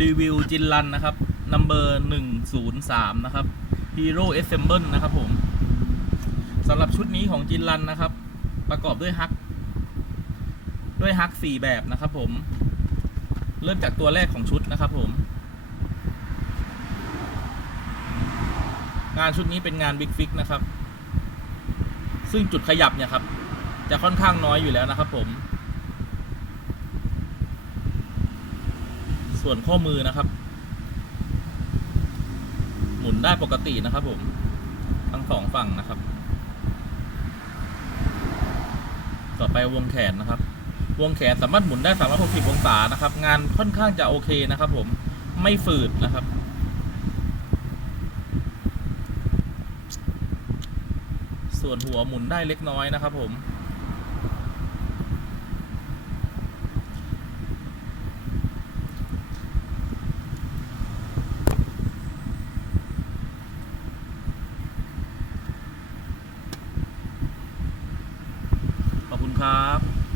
รีวิวจินลันนะครับนัมเบอร์หนึ่งศูนย์สามนะครับ Hero Assemble นะครับผมสำหรับชุดนี้ของจินลันนะครับ ประกอบด้วยฮัก ด้วยฮักสี่แบบนะครับผม เริ่มจากตัวแรกของชุดนะครับผม งานชุดนี้เป็นงานบิ๊กฟิกนะครับ ซึ่งจุดขยับเนี่ยครับ จะค่อนข้างน้อยอยู่แล้วนะครับผม ส่วนข้อมือนะครับ หมุนได้ปกตินะครับผม ทั้งสองฝั่งนะครับ ต่อไปวงแขนนะครับ วงแขนสามารถหมุนได้ 360 องศานะครับ งานค่อนข้างจะโอเคนะครับผม ไม่ฝืดนะครับส่วนหัวหมุนได้เล็กน้อยนะครับผม ครับ